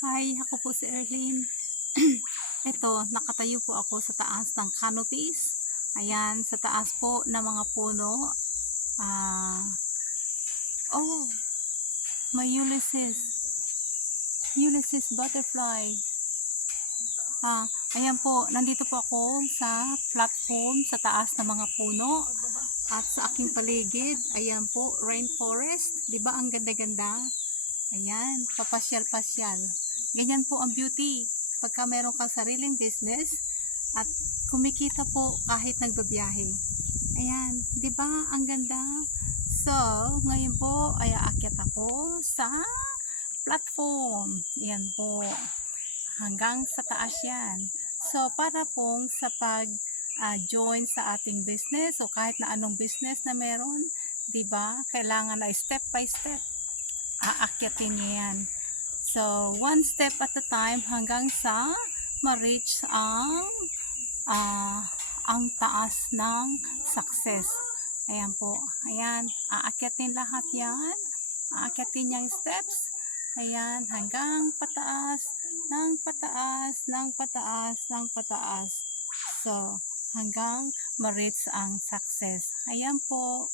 Hi, ako po si Erlyn. Ito, nakatayo po ako sa taas ng canopies. Ayan, sa taas po ng mga puno. Ah, oh, may Ulysses butterfly. Ayan po, nandito po ako sa platform sa taas ng mga puno. At sa aking paligid, ayan po, rainforest. 'Di ba ang ganda-ganda? Ayan, papasyal-pasyal. Ganyan po ang beauty. Pagka meron kang sariling business at kumikita po kahit nagbabiyahe. Ayan, 'di ba ang ganda? So, ngayon po ay aakyat ako sa platform. Ayan po, hanggang sa taas yan. So, para pong sa pag join sa ating business o kahit na anong business na meron, 'di ba? Kailangan na step by step aakyatin niya yan. So, one step at a time hanggang sa ma-reach ah, ang taas ng success. Ayan po. Ayan. Aakyatin lahat yan. Aakyatin niyang steps. Ayan. Hanggang pataas, ng pataas, ng pataas, ng pataas. So, hanggang ma-reach ang success. Ayan po.